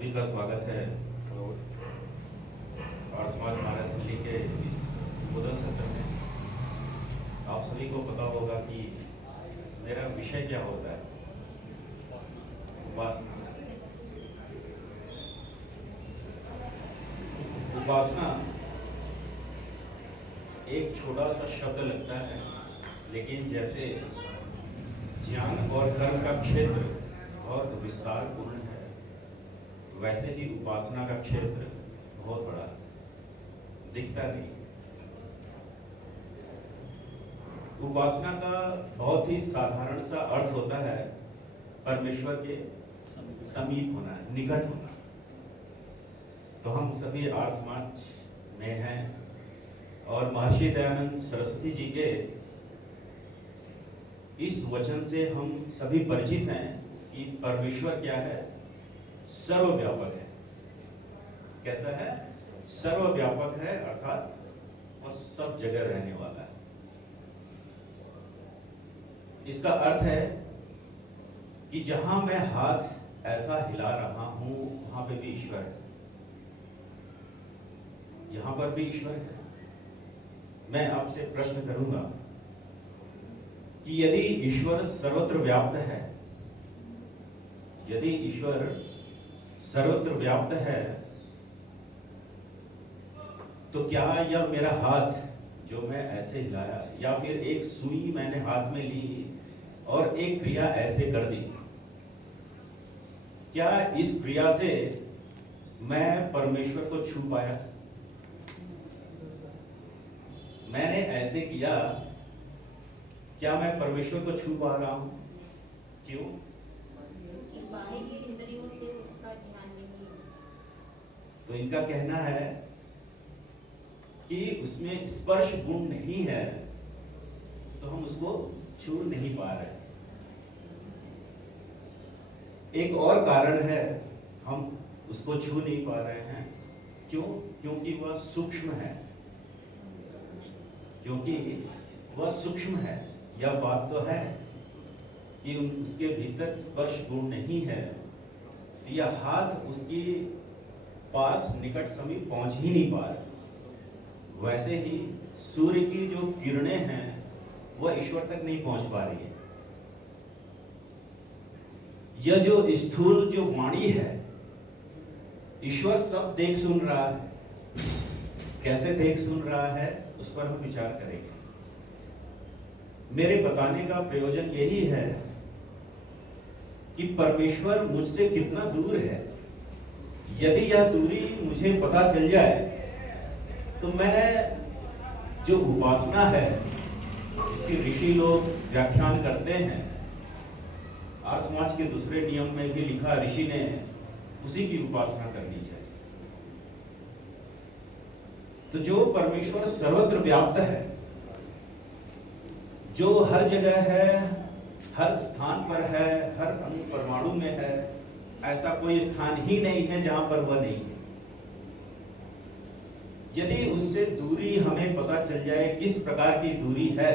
सभी का स्वागत है और समाज भारत दिल्ली के इस उद्बोधन सत्र में आप सभी को पता होगा कि मेरा विषय क्या होता है। उपासना। उपासना एक छोटा सा शब्द लगता है, लेकिन जैसे ज्ञान और कर्म का क्षेत्र बहुत विस्तार पूर्ण है, वैसे ही उपासना का क्षेत्र बहुत बड़ा दिखता नहीं। उपासना का बहुत ही साधारण सा अर्थ होता है परमेश्वर के समीप होना, निकट होना। तो हम सभी आर्य समाज में हैं और महर्षि दयानंद सरस्वती जी के इस वचन से हम सभी परिचित हैं कि परमेश्वर क्या है, सर्वव्यापक है। कैसा है? सर्वव्यापक है, अर्थात वह सब जगह रहने वाला है। इसका अर्थ है कि जहां मैं हाथ ऐसा हिला रहा हूं वहां पे भी ईश्वर है, यहां पर भी ईश्वर है। मैं आपसे प्रश्न करूंगा कि यदि ईश्वर सर्वत्र व्याप्त है, यदि ईश्वर सर्वत्र व्याप्त है, तो क्या यह मेरा हाथ जो मैं ऐसे हिलाया, या फिर एक सुई मैंने हाथ में ली और एक क्रिया ऐसे कर दी, क्या इस क्रिया से मैं परमेश्वर को छू पाया? मैंने ऐसे किया, क्या मैं परमेश्वर को छू पा रहा हूं? क्यों? तो इनका कहना है कि उसमें स्पर्श गुण नहीं है, तो हम उसको छू नहीं पा रहे। एक और कारण है हम उसको छू नहीं पा रहे हैं। क्यों? क्योंकि वह सूक्ष्म है, क्योंकि वह सूक्ष्म है। यह बात तो है कि उसके भीतर स्पर्श गुण नहीं है, तो यह हाथ उसकी पास निकट समीप पहुंच ही नहीं पा रहा। वैसे ही सूर्य की जो किरणें हैं वह ईश्वर तक नहीं पहुंच पा रही है। यह जो स्थूल जो वाणी है, ईश्वर सब देख सुन रहा है। कैसे देख सुन रहा है उस पर हम विचार करेंगे। मेरे बताने का प्रयोजन यही है कि परमेश्वर मुझसे कितना दूर है। यदि यह दूरी मुझे पता चल जाए तो मैं जो उपासना है, इसके ऋषि लोग व्याख्यान करते हैं, आर्य समाज के दूसरे नियम में भी लिखा, ऋषि ने उसी की उपासना करनी चाहिए। तो जो परमेश्वर सर्वत्र व्याप्त है, जो हर जगह है, हर स्थान पर है, हर अणु परमाणु में है, ऐसा कोई स्थान ही नहीं है जहां पर वह नहीं है। यदि उससे दूरी हमें पता चल जाए किस प्रकार की दूरी है,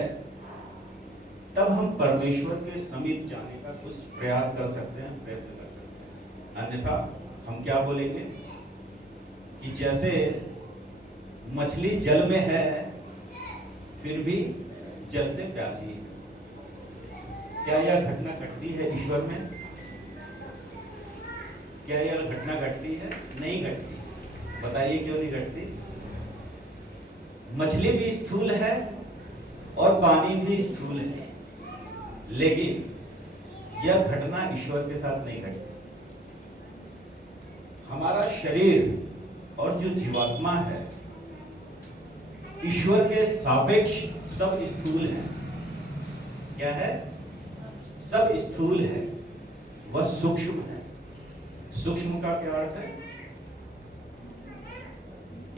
तब हम परमेश्वर के समीप जाने का कुछ प्रयास कर सकते हैं, प्रयत्न कर सकते हैं। अन्यथा हम क्या बोलेंगे कि जैसे मछली जल में है फिर भी जल से प्यासी है। क्या यह घटना घटती है ईश्वर में? क्या यह घटना घटती है? नहीं घटती। बताइए क्यों नहीं घटती? मछली भी स्थूल है और पानी भी स्थूल है, लेकिन यह घटना ईश्वर के साथ नहीं घटती। हमारा शरीर और जो जीवात्मा है, ईश्वर के सापेक्ष सब स्थूल है। क्या है? सब स्थूल है, वह सूक्ष्म है। सूक्ष्म का क्या अर्थ है?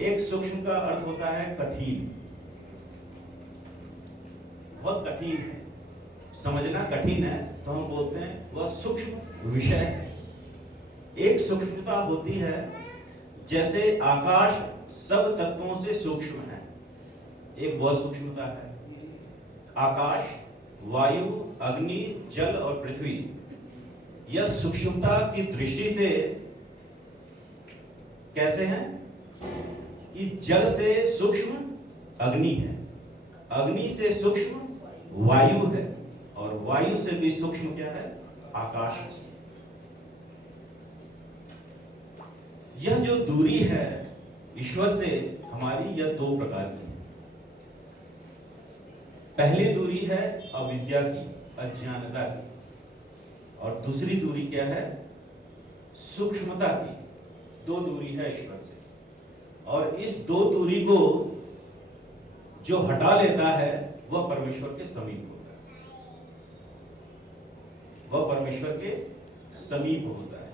एक सूक्ष्म का अर्थ होता है कठिन, बहुत कठिन है, समझना कठिन है, तो हम बोलते हैं वह सूक्ष्म विषय है। एक सूक्ष्मता होती है, जैसे आकाश सब तत्वों से सूक्ष्म है, एक वह सूक्ष्मता है। आकाश, वायु, अग्नि, जल और पृथ्वी, यह सूक्ष्मता की दृष्टि से कैसे हैं कि जल से सूक्ष्म अग्नि है, अग्नि से सूक्ष्म वायु है, और वायु से भी सूक्ष्म क्या है? आकाश है। यह जो दूरी है ईश्वर से हमारी, यह दो प्रकार की है। पहली दूरी है अविद्या की, अज्ञानता की, और दूसरी दूरी क्या है? सूक्ष्मता की। दो दूरी है ईश्वर से, और इस दो दूरी को जो हटा लेता है वह परमेश्वर के समीप होता है, वह परमेश्वर के समीप होता है।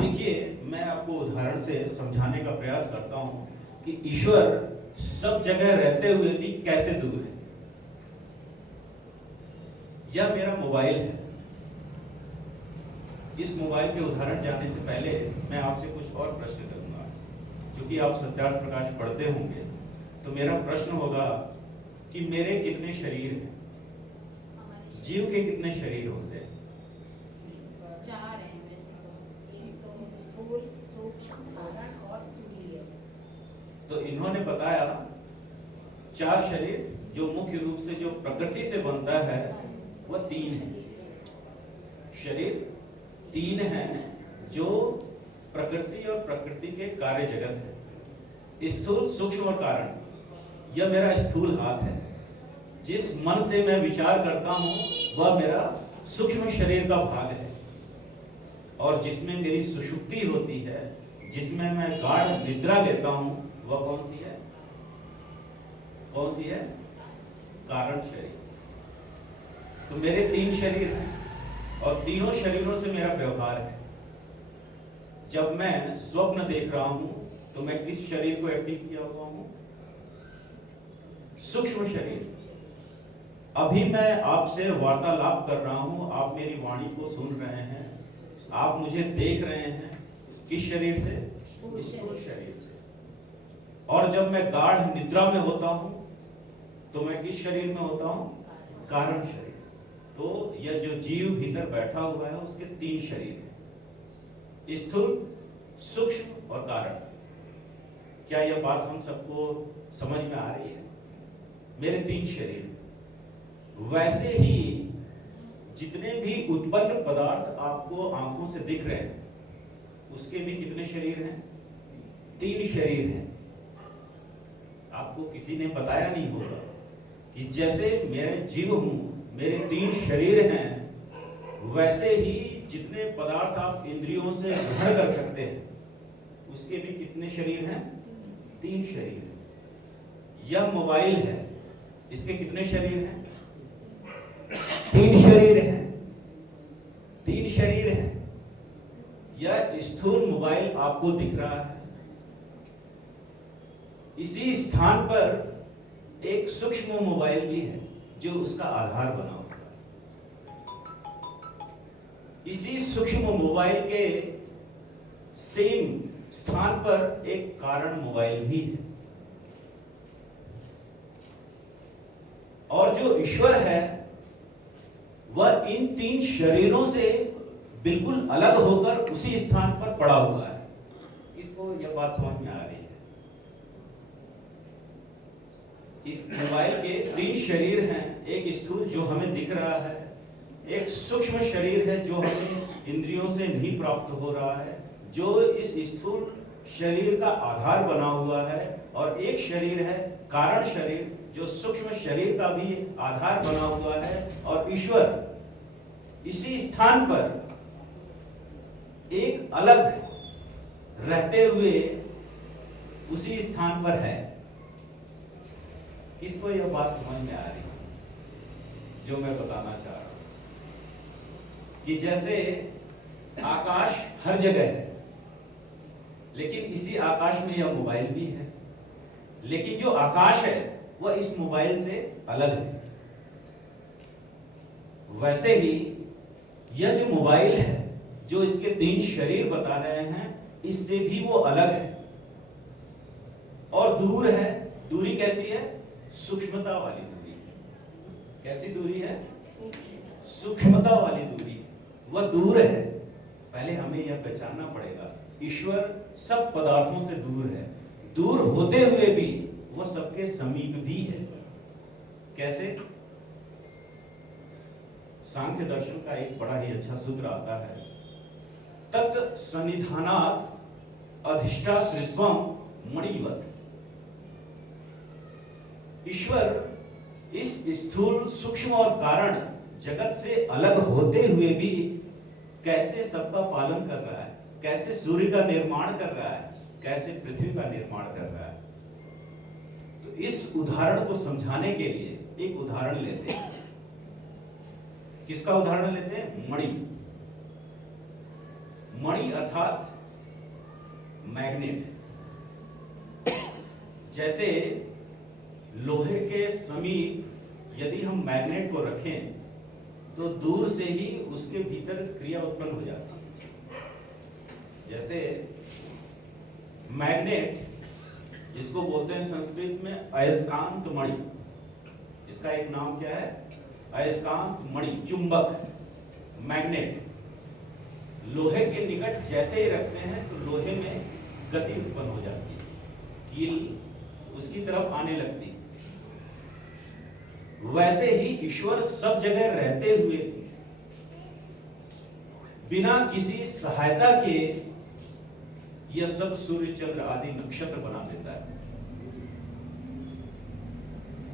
देखिए, मैं आपको उदाहरण से समझाने का प्रयास करता हूं कि ईश्वर सब जगह रहते हुए भी कैसे दूर है। यह मेरा मोबाइल है। इस मोबाइल के उदाहरण जाने से पहले मैं आपसे कुछ और प्रश्न करूंगा। क्योंकि आप सत्यार्थ प्रकाश पढ़ते होंगे, तो मेरा प्रश्न होगा कि मेरे कितने शरीर हैं? जीव के कितने शरीर होते हैं? 4 हैं वैसे तो। एक तो स्थूल, सूक्ष्म, कारण और तुरीय। तो इन्होंने बताया 4 शरीर, जो मुख्य रूप से जो प्रकृति से बनता है वह 3 है। शरीर 3 हैं जो प्रकृति और प्रकृति के कार्य जगत है। स्थूल, सूक्ष्म और कारण। यह मेरा स्थूल हाथ है। जिस मन से मैं विचार करता हूं वह मेरा सूक्ष्म शरीर का भाग है, और जिसमें मेरी सुषुप्ति होती है, जिसमें मैं गाढ़ निद्रा लेता हूं, वह कौन सी है? कौन सी है? कारण शरीर। तो मेरे 3 शरीर हैं, और तीनों शरीरों से मेरा व्यवहार है। जब मैं स्वप्न देख रहा हूं तो मैं किस शरीर को एक्टिव किया हुआ हूं? सूक्ष्म शरीर। अभी मैं आपसे वार्तालाप कर रहा हूं, आप मेरी वाणी को सुन रहे हैं, आप मुझे देख रहे हैं, किस शरीर से? स्थूल शरीर से। और जब मैं गाढ़ निद्रा में होता हूं तो मैं किस शरीर में होता हूं? कारण शरीर। तो यह जो जीव भीतर बैठा हुआ है उसके 3 शरीर हैं, स्थूल, सूक्ष्म और कारण। क्या यह बात हम सबको समझ में आ रही है? मेरे 3 शरीर। वैसे ही जितने भी उत्पन्न पदार्थ आपको आंखों से दिख रहे हैं, उसके भी कितने शरीर हैं? 3 शरीर हैं। आपको किसी ने बताया नहीं होगा कि जैसे मेरे जीव हूं, मेरे 3 शरीर हैं, वैसे ही जितने पदार्थ आप इंद्रियों से ग्रहण कर सकते हैं, उसके भी कितने शरीर हैं? 3 शरीर। यह मोबाइल है, इसके कितने शरीर हैं? 3 शरीर हैं। 3 शरीर हैं। यह स्थूल मोबाइल आपको दिख रहा है। इसी स्थान पर एक सूक्ष्म मोबाइल भी है जो उसका आधार बना हुआ है। इसी सूक्ष्म मोबाइल के सेम स्थान पर एक कारण मोबाइल भी है। और जो ईश्वर है वह इन 3 शरीरों से बिल्कुल अलग होकर उसी स्थान पर पड़ा हुआ है। इसको यह बात समझ में आ रही है? इस मोबाइल के 3 शरीर हैं। एक स्थूल जो हमें दिख रहा है, एक सूक्ष्म शरीर है जो हमें इंद्रियों से नहीं प्राप्त हो रहा है, जो इस स्थूल शरीर का आधार बना हुआ है, और एक शरीर है कारण शरीर जो सूक्ष्म शरीर का भी आधार बना हुआ है। और ईश्वर इसी स्थान पर एक अलग रहते हुए उसी स्थान पर है। किसको यह बात समझ में आ रही है जो मैं बताना चाह रहा हूं? कि जैसे आकाश हर जगह है, लेकिन इसी आकाश में यह मोबाइल भी है, लेकिन जो आकाश है वह इस मोबाइल से अलग है। वैसे ही यह जो मोबाइल है, जो इसके 3 शरीर बता रहे हैं, इससे भी वो अलग है और दूर है। दूरी कैसी है? सूक्ष्मता वाली दूरी। कैसी दूरी है? सूक्ष्मता वाली दूरी। वह दूर है पहले हमें यह पहचानना पड़ेगा, ईश्वर सब पदार्थों से दूर है, दूर होते हुए भी वह सबके समीप भी है। कैसे? सांख्य दर्शन का एक बड़ा ही अच्छा सूत्र आता है, तत् सन्निधानात् अधिष्ठातृत्वम् मणिवत्। ईश्वर इस स्थूल, सूक्ष्म और कारण जगत से अलग होते हुए भी कैसे सबका पालन कर रहा है, कैसे सूर्य का निर्माण कर रहा है, कैसे पृथ्वी का निर्माण कर रहा है। तो इस उदाहरण को समझाने के लिए एक उदाहरण लेते हैं। किसका उदाहरण लेते हैं? मणि। मणि अर्थात मैग्नेट। जैसे लोहे के समीप यदि हम मैग्नेट को रखें तो दूर से ही उसके भीतर क्रिया उत्पन्न हो जाती है। जैसे मैग्नेट, जिसको बोलते हैं संस्कृत में अयस्कांत मणि, इसका एक नाम क्या है? अयस्कांत मणि, चुंबक, मैग्नेट। लोहे के निकट जैसे ही रखते हैं तो लोहे में गति उत्पन्न हो जाती है, कील उसकी तरफ आने लगती है। वैसे ही ईश्वर सब जगह रहते हुए बिना किसी सहायता के यह सब सूर्य, चंद्र आदि नक्षत्र बना देता है।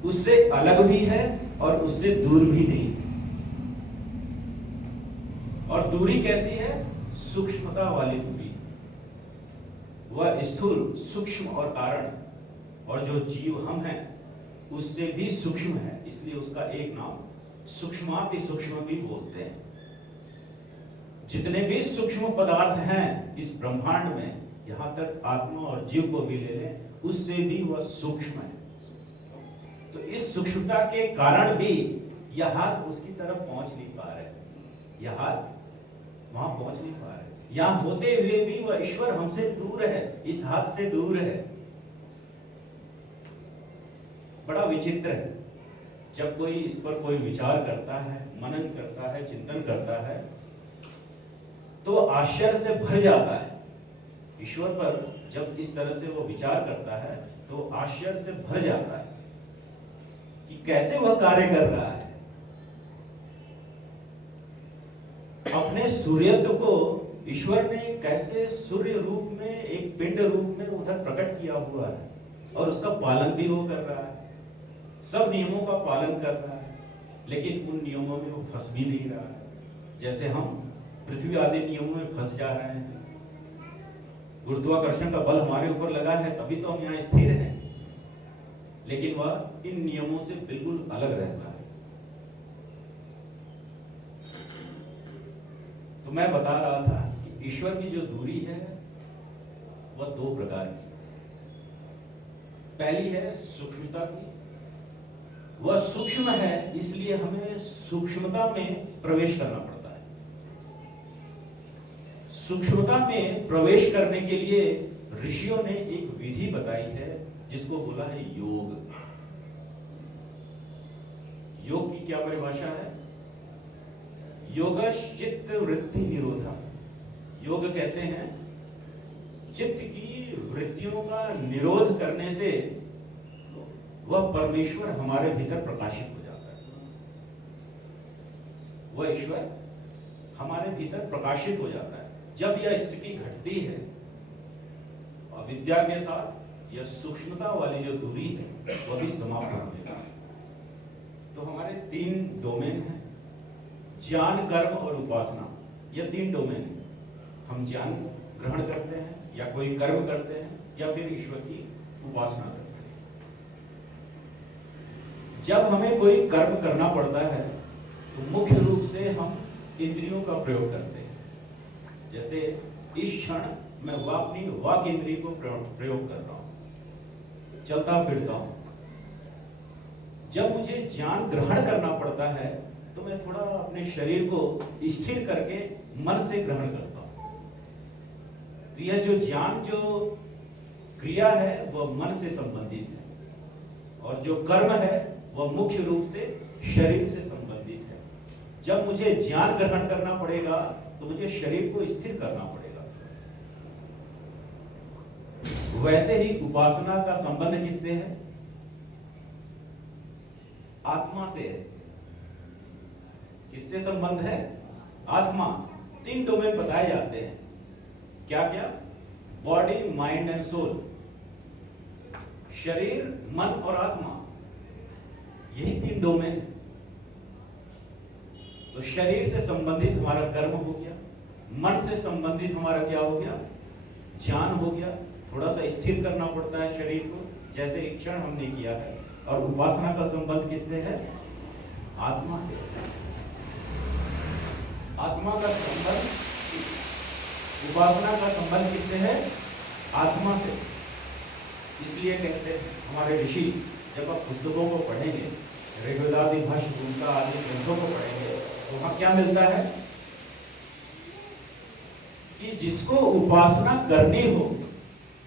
उससे अलग भी है और उससे दूर भी नहीं। और दूरी कैसी है? सूक्ष्मता वाली दूरी। वह स्थूल, सूक्ष्म और कारण, और जो जीव हम हैं उससे भी सूक्ष्म है, इसलिए उसका एक नाम सूक्ष्माति सूक्ष्म भी बोलते हैं। जितने भी सूक्ष्म पदार्थ हैं इस ब्रह्मांड में, यहां तक आत्मा और जीव को भी ले लें, उससे भी वह सूक्ष्म है। तो इस सूक्ष्मता के कारण भी यह हाथ उसकी तरफ पहुंच नहीं पा रहे, यह हाथ वहां पहुंच नहीं पा रहे। यहां होते हुए भी वह ईश्वर हमसे दूर है, इस हाथ से दूर है। बड़ा विचित्र है। जब कोई इस पर कोई विचार करता है, मनन करता है, चिंतन करता है, तो आश्चर्य से भर जाता है। ईश्वर पर जब इस तरह से वो विचार करता है तो आश्चर्य से भर जाता है कि कैसे वह कार्य कर रहा है। अपने सूर्यत्व को ईश्वर ने कैसे सूर्य रूप में, एक पिंड रूप में उधर प्रकट किया हुआ है, और उसका पालन भी वो कर रहा है, सब नियमों का पालन कर रहा है, लेकिन उन नियमों में वो फंस भी नहीं रहा है। जैसे हम पृथ्वी आदि नियमों में फंस जा रहे हैं। गुरुत्वाकर्षण का बल हमारे ऊपर लगा है तभी तो हम यहाँ स्थिर हैं, लेकिन वह इन नियमों से बिल्कुल अलग रहता है। तो मैं बता रहा था कि ईश्वर की जो दूरी है वह दो प्रकार की। पहली है सूक्ष्मता की। वह सूक्ष्म है, इसलिए हमें सूक्ष्मता में प्रवेश करना पड़ता है। सूक्ष्मता में प्रवेश करने के लिए ऋषियों ने एक विधि बताई है, जिसको बोला है योग। योग की क्या परिभाषा है? योगश चित्त वृत्ति निरोधा। योग कहते हैं चित्त की वृत्तियों का निरोध करने से वह परमेश्वर हमारे भीतर प्रकाशित हो जाता है। वह ईश्वर हमारे भीतर प्रकाशित हो जाता है। जब यह स्थिति घटती है, अविद्या के साथ यह सूक्ष्मता वाली जो दूरी है वह भी समाप्त हो जाएगी। तो हमारे तीन डोमेन हैं, ज्ञान, कर्म और उपासना। यह तीन डोमेन है। हम ज्ञान ग्रहण करते हैं, या कोई कर्म करते हैं, या फिर ईश्वर की उपासना करते हैं। जब हमें कोई कर्म करना पड़ता है तो मुख्य रूप से हम इंद्रियों का प्रयोग करते हैं। जैसे इस क्षण मैं अपनी वाक इंद्रिय को प्रयोग कर रहा हूं, चलता फिरता हूं। जब मुझे ज्ञान ग्रहण करना पड़ता है तो मैं थोड़ा अपने शरीर को स्थिर करके मन से ग्रहण करता हूं। तो यह जो ज्ञान, जो क्रिया है वह मन से संबंधित है, और जो कर्म है वह मुख्य रूप से शरीर से संबंधित है। जब मुझे ज्ञान ग्रहण करना पड़ेगा तो मुझे शरीर को स्थिर करना पड़ेगा। वैसे ही उपासना का संबंध किससे है? आत्मा से है। किससे संबंध है? आत्मा। 3 डोमेन बताए जाते हैं। क्या क्या? Body, mind and soul. शरीर, मन और आत्मा, यही 3 डोमेन है। तो शरीर से संबंधित हमारा कर्म हो गया, मन से संबंधित हमारा क्या हो गया? ज्ञान हो गया। थोड़ा सा स्थिर करना पड़ता है शरीर को, जैसे एक क्षण हमने किया है। और उपासना का संबंध किससे है? आत्मा से। आत्मा का संबंध, उपासना का संबंध किससे है? आत्मा से। इसलिए कहते हैं हमारे ऋषि, जब आप पुस्तकों को पढ़ेंगे, ऋग्वेदादि भाष्य, भूमिका आदि ग्रंथों को पढ़ेंगे, तो वहां क्या मिलता है कि जिसको उपासना करनी हो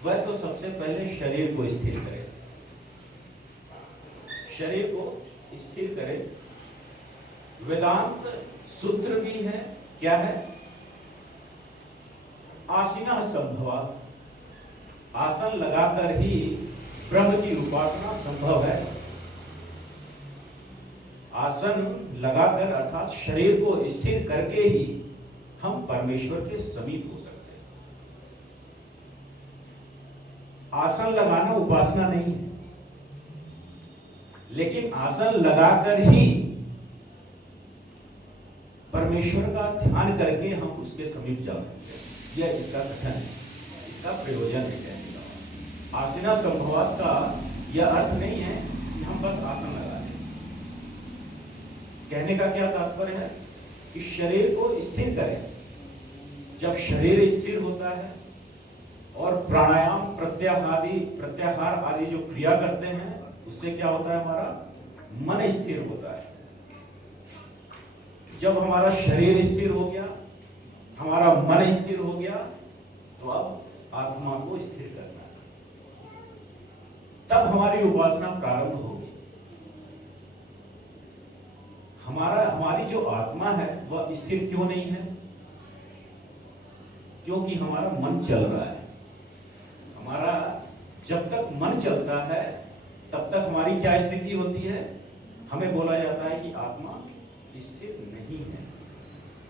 वह तो सबसे पहले शरीर को स्थिर करे। शरीर को स्थिर करे। वेदांत सूत्र भी है। क्या है? आसीना संभवा। आसन लगाकर ही ब्रह्म की उपासना संभव है। आसन लगाकर अर्थात शरीर को स्थिर करके ही हम परमेश्वर के समीप हो सकते हैं। आसन लगाना उपासना नहीं है, लेकिन आसन लगाकर ही परमेश्वर का ध्यान करके हम उसके समीप जा सकते हैं। यह इसका कथन है, इसका प्रयोजन है कहने का। आसीना संभवात का यह अर्थ नहीं है कि हम बस आसन लगा लें। कहने का क्या तात्पर्य है कि शरीर को स्थिर करें। जब शरीर स्थिर होता है और प्राणायाम, प्रत्याहार आदि जो क्रिया करते हैं, उससे क्या होता है? हमारा मन स्थिर होता है। जब हमारा शरीर स्थिर हो गया, हमारा मन स्थिर हो गया, तो अब आत्मा को स्थिर करना है। तब हमारी उपासना प्रारंभ होगी। हमारी जो आत्मा है वह स्थिर क्यों नहीं है? क्योंकि हमारा मन चल रहा है। हमारा जब तक मन चलता है तब तक हमारी क्या स्थिति होती है? हमें बोला जाता है कि आत्मा स्थिर नहीं है।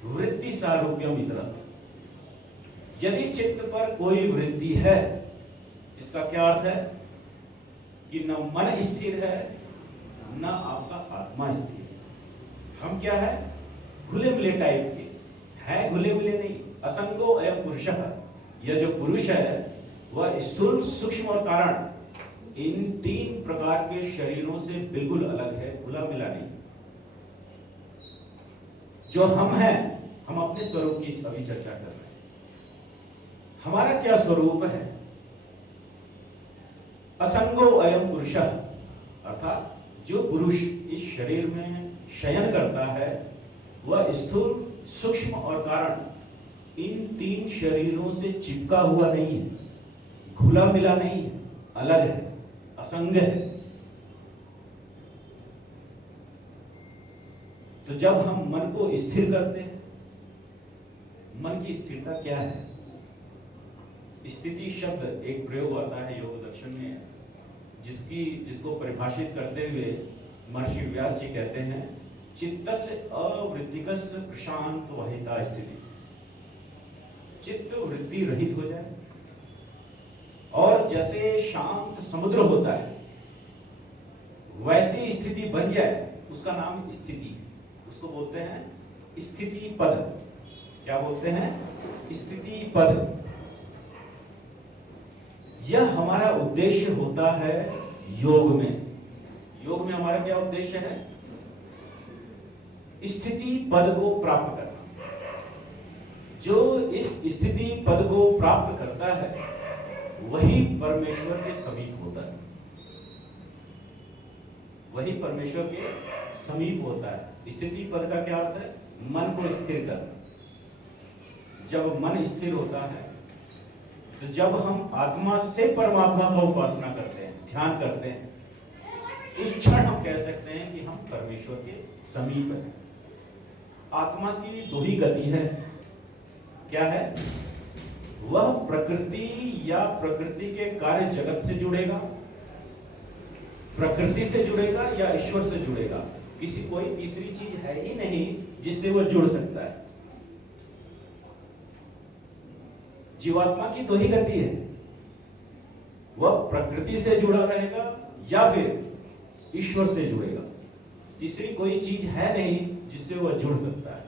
वृत्ति सारूप्यम इतरत्। यदि चित्त पर कोई वृत्ति है, इसका क्या अर्थ है कि न मन स्थिर है, न आपका आत्मा स्थिर है। हम क्या है? घुले मिले टाइप के है। घुले मिले नहीं। असंगो अयम पुरुषः। यह जो पुरुष है वह स्थूल, सूक्ष्म और कारण, इन 3 प्रकार के शरीरों से बिल्कुल अलग है, खुला मिला नहीं। जो हम हैं, हम अपने स्वरूप की अभी चर्चा कर रहे हैं। हमारा क्या स्वरूप है? असंगो अयम पुरुषः, अर्थात जो पुरुष इस शरीर में शयन करता है वह स्थूल, सूक्ष्म और कारण, इन 3 शरीरों से चिपका हुआ नहीं है, खुला मिला नहीं है, अलग है, असंग है। तो जब हम मन को स्थिर करते हैं, मन की स्थिरता क्या है? स्थिति शब्द एक प्रयोग आता है योग दर्शन में, जिसको परिभाषित करते हुए महर्षि व्यास जी कहते हैं, चित्तस्य अवृत्तिकस्य प्रशांत वहिता स्थिति। चित्त वृत्ति रहित हो जाए और जैसे शांत समुद्र होता है वैसी स्थिति बन जाए, उसका नाम स्थिति। उसको बोलते हैं स्थिति पद। क्या बोलते हैं? स्थिति पद। यह हमारा उद्देश्य होता है योग में। योग में हमारा क्या उद्देश्य है? स्थिति पद को प्राप्त करना। जो इस स्थिति पद को प्राप्त करता है वही परमेश्वर के समीप होता है। वही परमेश्वर के समीप होता है। स्थिति पद का क्या अर्थ है? मन को स्थिर करना। जब मन स्थिर होता है तो जब हम आत्मा से परमात्मा का उपासना करते हैं, ध्यान करते हैं, उस क्षण हम कह सकते हैं कि हम परमेश्वर के समीप हैं। आत्मा की 2 ही गति है, क्या है? वह प्रकृति या प्रकृति के कार्य जगत से जुड़ेगा, प्रकृति से जुड़ेगा या ईश्वर से जुड़ेगा। किसी कोई तीसरी चीज है ही नहीं जिससे वह जुड़ सकता है। जीवात्मा की दो ही गति है, वह प्रकृति से जुड़ा रहेगा या फिर ईश्वर से जुड़ेगा। तीसरी कोई चीज है नहीं जिससे वह जुड़ सकता है।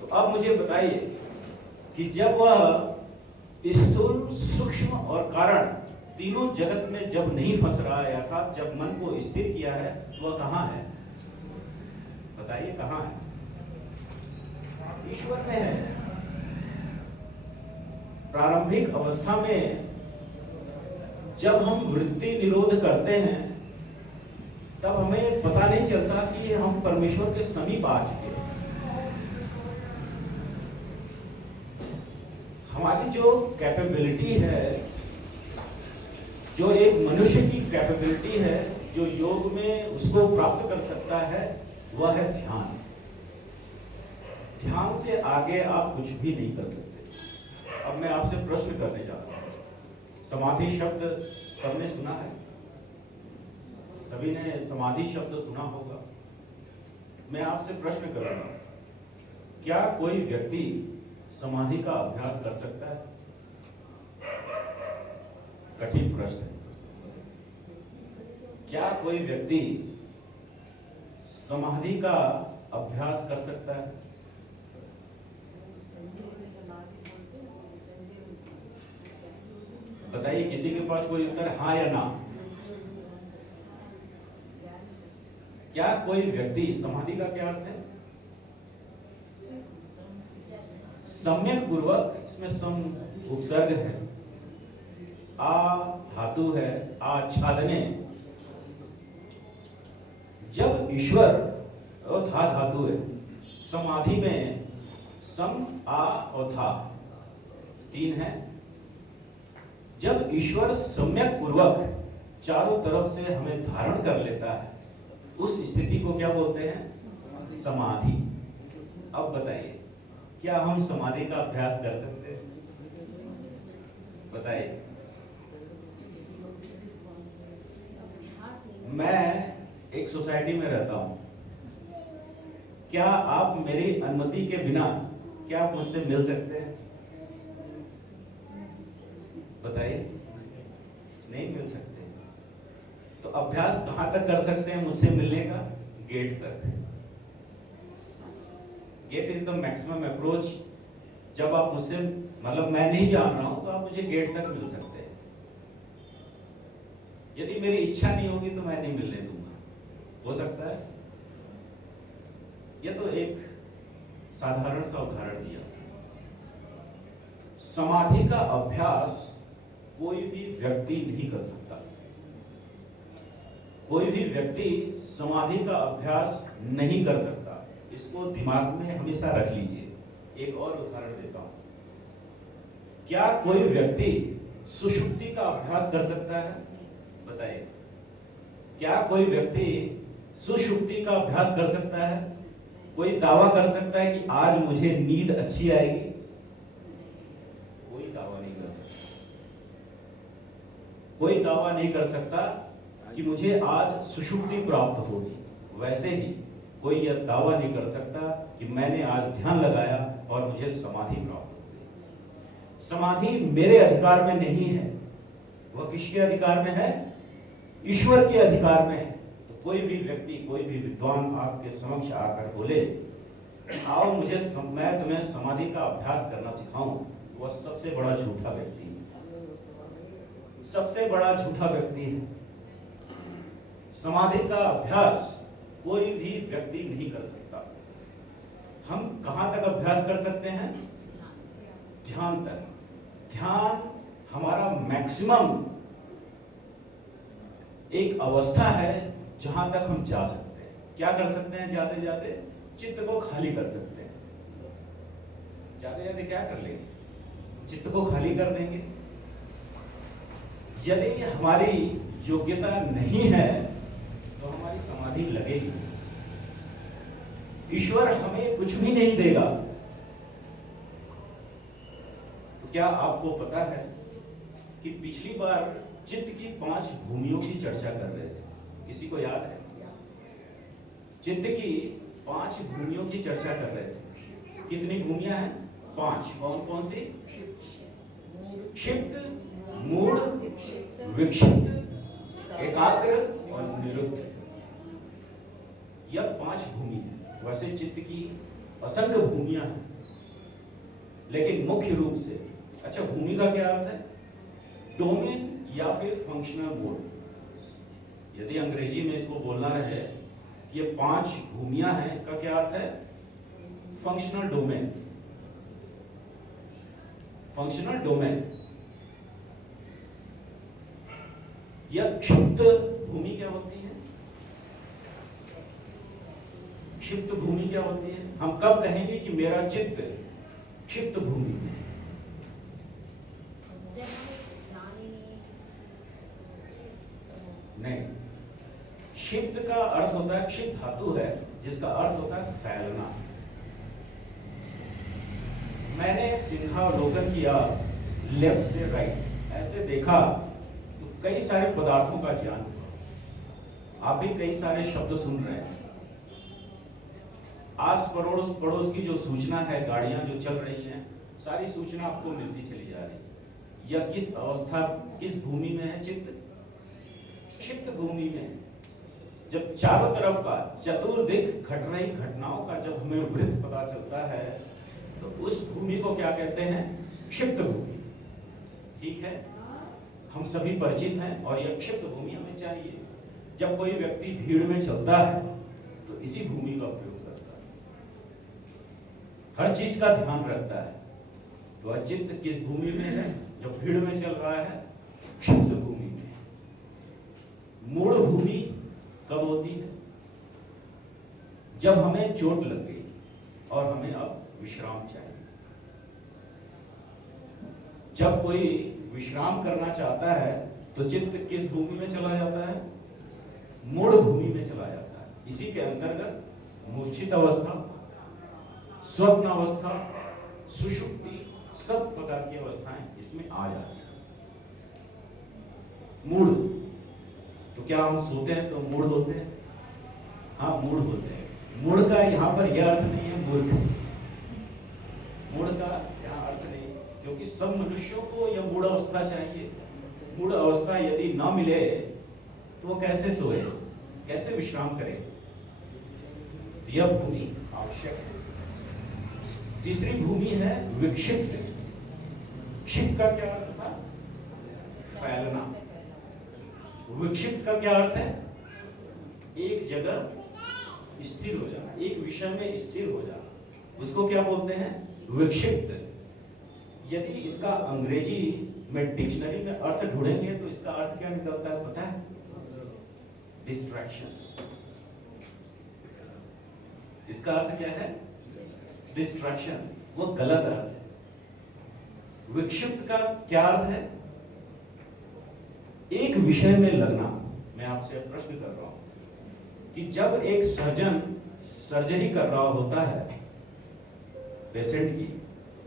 तो अब मुझे बताइए कि जब वह स्थूल, सूक्ष्म और कारण तीनों जगत में जब नहीं फंस रहा है, अर्थात जब मन को स्थिर किया है, वह कहां है? बताइए कहां है? ईश्वर में है। प्रारंभिक अवस्था में जब हम वृत्ति निरोध करते हैं तब हमें पता नहीं चलता कि हम परमेश्वर के समीप आ चुके हैं। हमारी जो कैपेबिलिटी है, जो एक मनुष्य की कैपेबिलिटी है, जो योग में उसको प्राप्त कर सकता है, वह है ध्यान। ध्यान से आगे आप कुछ भी नहीं कर सकते। अब मैं आपसे प्रश्न करने जा रहा हूं। समाधि शब्द सबने सुना है? सभी ने समाधि शब्द सुना होगा। मैं आपसे प्रश्न कर रहा हूं, क्या कोई व्यक्ति समाधि का अभ्यास कर सकता है? कठिन प्रश्न है। क्या कोई व्यक्ति समाधि का अभ्यास कर सकता है? बताइए, किसी के पास कोई उत्तर हाँ या ना? क्या कोई व्यक्ति, समाधि का क्या अर्थ है? सम्यक पूर्वक, इसमें सम उपसर्ग है, आ धातु है, आच्छादने। जब ईश्वर, और था धातु है, समाधि में सम, आ और था तीन है। जब ईश्वर सम्यक पूर्वक चारों तरफ से हमें धारण कर लेता है, उस स्थिति को क्या बोलते हैं? समाधि। अब बताइए, क्या हम समाधि का अभ्यास कर सकते हैं? बताइए। मैं एक सोसाइटी में रहता हूं, क्या आप मेरी अनुमति के बिना क्या आप मुझसे मिल सकते हैं? बताइए। नहीं मिल सकते। तो अभ्यास कहां तक कर सकते हैं मुझसे मिलने का? गेट तक। Gate is the maximum approach. जब आप मुझसे, मतलब मैं नहीं जान रहा हूं तो आप मुझे गेट तक मिल सकते हैं। यदि मेरी इच्छा नहीं होगी तो मैं नहीं मिलने दूंगा। हो सकता है? यह तो एक साधारण सा उदाहरण दिया। समाधि का अभ्यास कोई भी व्यक्ति नहीं कर सकता। कोई भी व्यक्ति समाधि का अभ्यास नहीं कर सकता। इसको दिमाग में हमेशा रख लीजिए। एक और उदाहरण देता हूं। क्या कोई व्यक्ति सुषुप्ति का अभ्यास कर सकता है? बताइए। क्या कोई व्यक्ति सुषुप्ति का अभ्यास कर सकता है? कोई दावा कर सकता है कि आज मुझे नींद अच्छी आएगी? कोई दावा नहीं कर सकता। कोई दावा नहीं कर सकता कि मुझे आज सुषुप्ति प्राप्त होगी। वैसे ही कोई यह दावा नहीं कर सकता कि मैंने आज ध्यान लगाया और मुझे समाधि प्राप्त होगी। समाधि मेरे अधिकार में नहीं है। वह किसके अधिकार में है? ईश्वर के अधिकार में है। तो कोई भी व्यक्ति, कोई भी विद्वान आपके समक्ष आकर बोले, आओ मैं तुम्हें समाधि का अभ्यास करना सिखाऊं, वह सबसे बड़ा झूठा व्यक्ति है। सबसे बड़ा झूठा व्यक्ति है। समाधि का अभ्यास कोई भी व्यक्ति नहीं कर सकता। हम कहां तक अभ्यास कर सकते हैं? ध्यान तक। ध्यान हमारा मैक्सिमम एक अवस्था है जहां तक हम जा सकते हैं। क्या कर सकते हैं? जाते जाते चित्त को खाली कर सकते हैं। जाते जाते क्या कर लेंगे? चित्त को खाली कर देंगे। यदि हमारी योग्यता नहीं है तो हमारी समाधि लगेगी। ईश्वर हमें कुछ भी नहीं देगा। क्या आपको पता है कि पिछली बार चित्त की 5 भूमियों की चर्चा कर रहे थे? किसी को याद है? चित्त की 5 भूमियों की चर्चा कर रहे थे। कितनी भूमियां हैं? 5। कौन कौन सी? क्षिप्त, मूढ़, विक्षिप्त, एकाग्र और निरुद्ध। यह 5 भूमि है। वैसे चित्त की असंख्य भूमियां हैं, लेकिन मुख्य रूप से, अच्छा, भूमि का क्या अर्थ है? डोमेन या फिर फंक्शनल मोड। यदि अंग्रेजी में इसको बोलना रहे, ये 5 भूमियां हैं, इसका क्या अर्थ है? Functional domain. Functional domain. यह क्षिप्त भूमि क्या होती है? क्षिप्त भूमि क्या होती है? हम कब कहेंगे कि मेरा चित्त क्षिप्त भूमि में है? नहीं, क्षिप्त का अर्थ होता है, क्षिप्त धातु है जिसका अर्थ होता है फैलना। मैंने सिंहावलोकन किया लेफ्ट से राइट, ऐसे देखा तो कई सारे पदार्थों का ज्ञान हुआ। आप भी कई सारे शब्द सुन रहे हैं। आस पड़ोस पड़ोस की जो सूचना है, गाड़ियां जो चल रही हैं, सारी सूचना आपको मिलती चली जा रही है। यह किस अवस्था, किस भूमि में है? चित्त क्षिप्त भूमि में। जब चारों तरफ का चतुर्दिक घट रही घटनाओं का जब हमें वृत्त पता चलता है, तो उस भूमि को क्या कहते हैं? क्षिप्त भूमि। ठीक है, हम सभी परिचित हैं और यह क्षिप्त भूमि हमें चाहिए। जब कोई व्यक्ति भीड़ में चलता है तो इसी भूमि का उपयोग करता है, हर चीज का ध्यान रखता है। तो चित्त किस भूमि में है? जब भीड़ में चल रहा है, क्षिप्त भूमि में। मूढ़ भूमि कब होती है? जब हमें चोट लग गई और हमें अब विश्राम चाहिए। जब कोई विश्राम करना चाहता है तो चित्त किस भूमि में चला जाता है? मूढ़ भूमि में चला जाता है। इसी के अंतर्गत मूर्छित अवस्था, स्वप्न अवस्था, सुषुप्ति, सब प्रकार की अवस्थाएं इसमें आ जाती हैं। मूढ़, तो क्या हम सोते हैं तो मूढ़ होते हैं? हाँ, मूढ़ होते हैं। मूढ़ का यहाँ पर यह अर्थ नहीं है मूर्ख। मूढ़ का यहाँ अर्थ नहीं, क्योंकि सब मनुष्यों को यह मूढ़ अवस्था चाहिए। मूढ़ अवस्था यदि न मिले तो वो कैसे सोए, कैसे विश्राम करे? यह भूमि आवश्यक है। तीसरी भूमि है विक्षिप्त। क्षिप्त का क्या अर्थ था? फैलना। विक्षिप्त का क्या अर्थ है? एक जगह स्थिर हो जाना, एक विषय में स्थिर हो जाना, उसको क्या बोलते हैं? विक्षिप्त। यदि इसका अंग्रेजी में डिक्शनरी में अर्थ ढूंढेंगे तो इसका अर्थ क्या निकलता है पता है? डिस्ट्रैक्शन। इसका अर्थ क्या है? डिस्ट्रैक्शन। वो गलत अर्थ है। विक्षिप्त का क्या अर्थ है? एक विषय में लगना। मैं आपसे प्रश्न कर रहा हूं कि जब एक सर्जन सर्जरी कर रहा होता है पेशेंट की,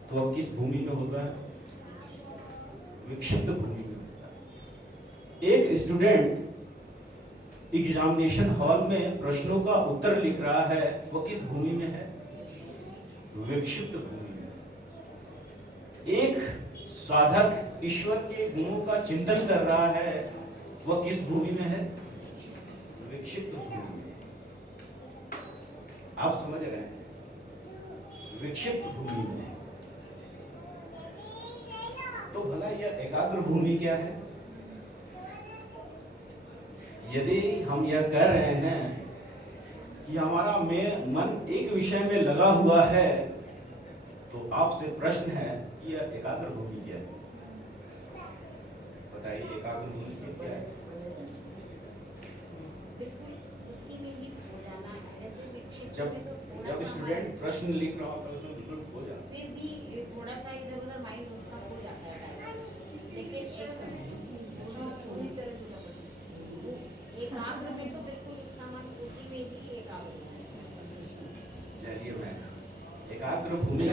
तो वह किस भूमि में होता है? विक्षिप्त भूमि में होता है। एक स्टूडेंट एग्जामिनेशन हॉल में प्रश्नों का उत्तर लिख रहा है, वो किस भूमि में है? विक्षिप्त भूमि में। एक साधक ईश्वर के गुणों का चिंतन कर रहा है, वह किस भूमि में है? विक्षिप्त भूमि में। आप समझ रहे हैं? विक्षिप्त भूमि में। तो भला यह एकाग्र भूमि क्या है? यदि हम यह कह रहे हैं कि हमारा मन एक विषय में लगा हुआ है, तो आपसे प्रश्न है कि यह एकाग्र भूमि क्या है? बताइए, एकाग्र भूमि क्या है? बिल्कुल उसी में ही हो जाना। ऐसे विक्षिप्त जब में तो थोड़ा जब सा स्टूडेंट प्रश्न लिख रहा होता है उसमें बिल्कुल खो जाता है। फिर भी थोड़ा सा इधर उधर माइंड उसका हो जाता है, लेकिन पूरी तरह से एकाग्र में तो बिल्कुल उसका मन उसी में ही एकाग्र चलिए, मैं एकाग्र भूमि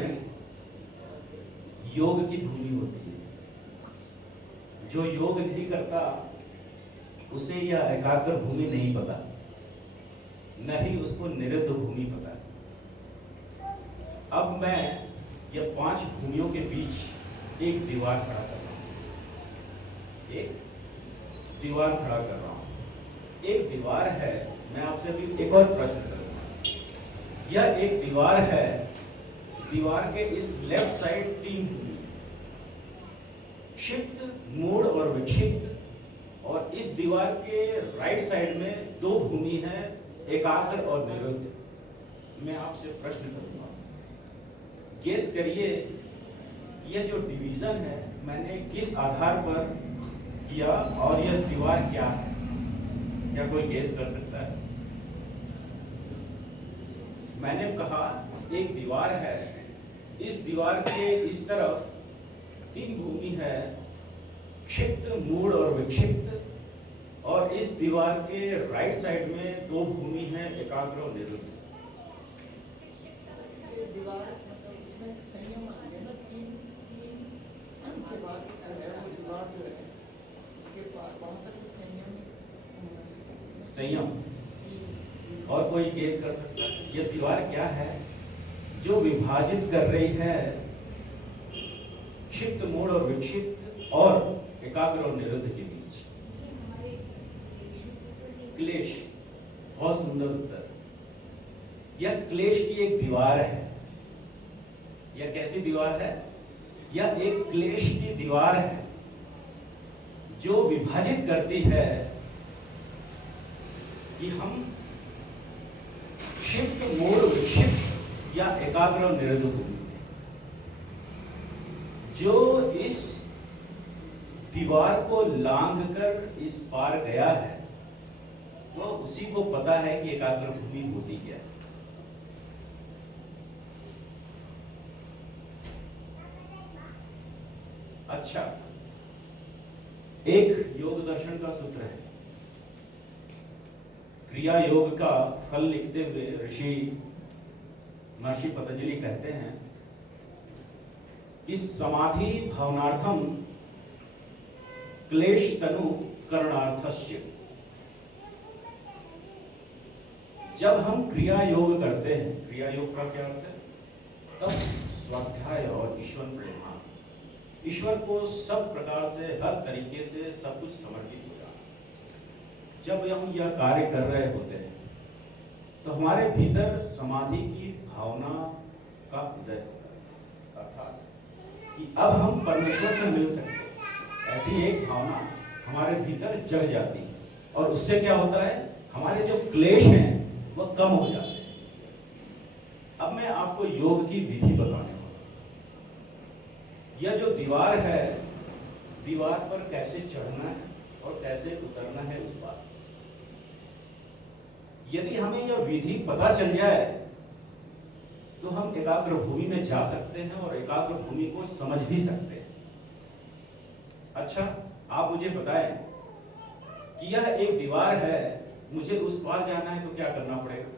योग की भूमि भूमि होती है। जो योग नहीं करता उसे यह एकाग्र भूमि नहीं पता, न ही उसको निरुद्ध भूमि पता। अब मैं यह 5 भूमियों के बीच एक दीवार खड़ा कर रहा हूं, एक दीवार खड़ा कर रहा हूं। एक दीवार है, मैं आपसे अभी एक और प्रश्न करूंगा। यह एक दीवार है, दीवार के इस लेफ्ट साइड 3 भूमि, क्षिप्त, मूढ़ और विक्षिप्त, और इस दीवार के राइट साइड में 2 भूमि है, एकाग्र और निरुद्ध। मैं आपसे प्रश्न करूंगा, गेस करिए यह जो डिवीजन है मैंने किस आधार पर किया और यह दीवार क्या है? क्या कोई गेस कर सकता है? मैंने कहा एक दीवार है, इस दीवार के इस तरफ 3 भूमि है, क्षिप्त, मूढ़ और विक्षिप्त, और इस दीवार के राइट साइड में 2 भूमि है, एकाग्र और निरुद्ध। दीवार मतलब उसमें संयम आ गया ना, 3 के बाद वो दीवार जो है उसके बाद वहां तक संयम। और कोई गेस कर सकता है यह दीवार क्या है जो विभाजित कर रही है क्षिप्त, मूढ़ और विक्षिप्त और एकाग्र और निरुद्ध के बीच? क्लेश। बहुत सुंदर उत्तर। यह क्लेश की एक दीवार है। यह कैसी दीवार है? यह एक क्लेश की दीवार है जो विभाजित करती है कि हम क्षिप्त, मूढ़, विक्षिप्त या एकाग्र और निरुद्ध भूमि। जो इस दीवार को लांघकर इस पार गया है वो उसी को पता है कि एकाग्र भूमि होती क्या है। अच्छा, एक योग दर्शन का सूत्र है, क्रिया योग का फल लिखते हुए ऋषि महर्षि पतंजलि कहते हैं इस समाधि भावनार्थम क्लेश तनु करणार्थस्य। जब हम क्रिया योग करते हैं, क्रिया योग का क्या अर्थ है? तब स्वाध्याय और ईश्वर प्रेरणा, ईश्वर को सब प्रकार से, हर तरीके से सब कुछ समर्पित हो जाना। जब हम यह कार्य कर रहे होते हैं तो हमारे भीतर समाधि की भावना का उदय होता है, अर्थात कि अब हम परमेश्वर से मिल सकते हैं। ऐसी एक भावना हमारे भीतर जग जाती है और उससे क्या होता है, हमारे जो क्लेश हैं वह कम हो जाते हैं। अब मैं आपको योग की विधि बताने वाला। यह जो दीवार है, दीवार पर कैसे चढ़ना है और कैसे उतरना है उस बात। यदि हमें यह विधि पता चल जाए तो हम एकाग्र भूमि में जा सकते हैं और एकाग्र भूमि को समझ भी सकते हैं। अच्छा, आप मुझे बताएं कि यह एक दीवार है, मुझे उस पार जाना है तो क्या करना पड़ेगा?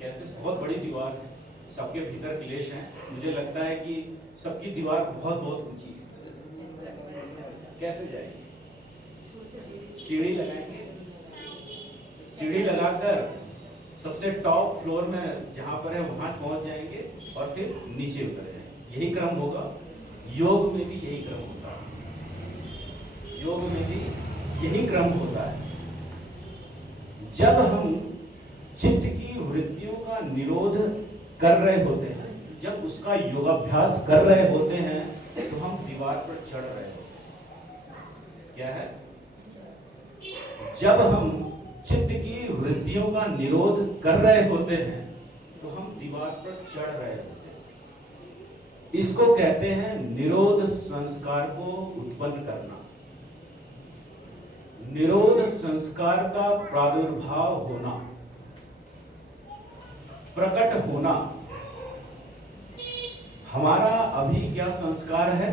कैसे? बहुत बड़ी दीवार है, सबके भीतर क्लेश है, मुझे लगता है कि सबकी दीवार बहुत बहुत ऊंची है। कैसे जाएंगे? सीढ़ी लगाएंगे, सीढ़ी लगाकर सबसे टॉप फ्लोर में जहां पर है वहां पहुंच जाएंगे और फिर नीचे उतर जाएंगे। यही क्रम होगा। योग में भी यही क्रम होता है। योग में भी यही क्रम होता है। जब हम चित्त की वृत्तियों का निरोध कर रहे होते हैं, जब उसका योगाभ्यास कर रहे होते हैं तो हम दीवार पर चढ़ रहे होते हैं। क्या है? जब हम चित्त की वृत्तियों का निरोध कर रहे होते हैं तो हम दीवार पर चढ़ रहे होते हैं। इसको कहते हैं निरोध संस्कार को उत्पन्न करना। निरोध संस्कार का प्रादुर्भाव होना, प्रकट होना। हमारा अभी क्या संस्कार है?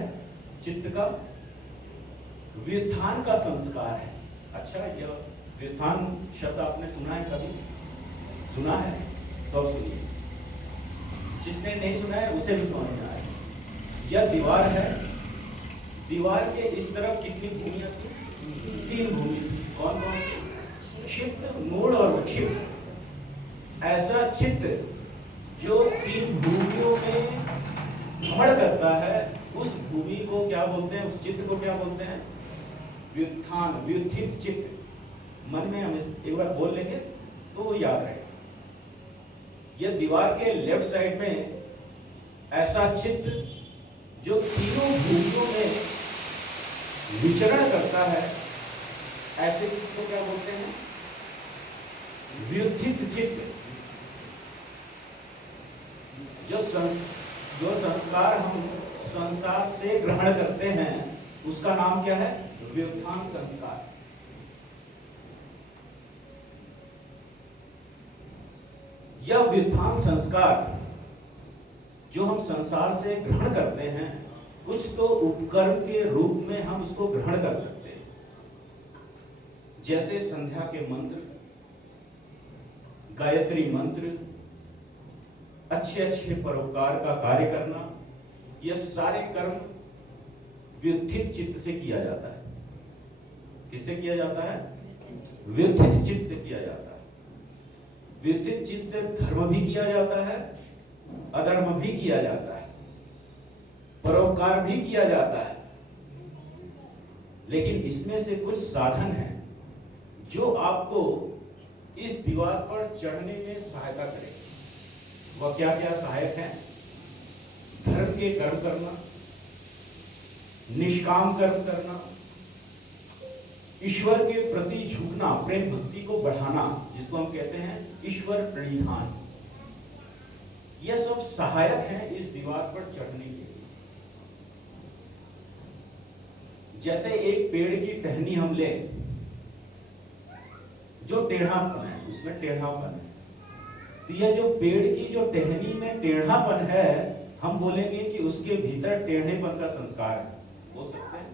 चित्त का व्युत्थान का संस्कार है। अच्छा, यह व्युत्थान शब्द आपने सुना है कभी? सुना है? तो अब सुनिए, जिसने नहीं सुना है उसे भी समझ में आए। यह दीवार है। दीवार के इस तरफ कितनी भूमियां थी? 3 भूमि थी। कौन कौन सी? चित्त, मूल और विक्षिप्त। ऐसा चित्त जो 3 भूमियों में भ्रमण करता है, उस भूमि को क्या बोलते हैं? उस चित्त को क्या बोलते हैं? व्युत्थान, व्युत्थित चित्त। मन में हम एक बार बोल लेंगे तो वो याद रहेगा। यह दीवार के लेफ्ट साइड में ऐसा चित्त जो तीनों भूमियों में विचरण करता है, ऐसे चित्त को क्या बोलते हैं? व्युत्थित चित्त। जो संस्कार हम संसार से ग्रहण करते हैं, उसका नाम क्या है? व्युत्थान संस्कार। यह व्युत्थान संस्कार जो हम संसार से ग्रहण करते हैं, कुछ तो उपकरण के रूप में हम उसको ग्रहण कर सकते हैं। जैसे संध्या के मंत्र, गायत्री मंत्र, अच्छे अच्छे परोपकार का कार्य करना, यह सारे कर्म व्युत्थित चित्त से किया जाता है। किससे किया जाता है? व्युत्थित चित्त से किया जाता है। व्युत्थित चित्त से धर्म भी किया जाता है, अधर्म भी किया जाता है, परोपकार भी किया जाता है। लेकिन इसमें से कुछ साधन हैं जो आपको इस दीवार पर चढ़ने में सहायता करें। वह क्या क्या सहायक हैं? धर्म के कर्म करना, निष्काम कर्म करना, ईश्वर के प्रति झुकना, प्रेम भक्ति को बढ़ाना, जिसको हम कहते हैं ईश्वर प्रणिधान। यह सब सहायक हैं इस दीवार पर चढ़ने के लिए। जैसे एक पेड़ की टहनी हम लें, जो टेढ़ापन है, उसमें टेढ़ापन है, तो यह जो पेड़ की जो टहनी में टेढ़ापन है, हम बोलेंगे कि उसके भीतर टेढ़ेपन का संस्कार है। बोल सकते हैं?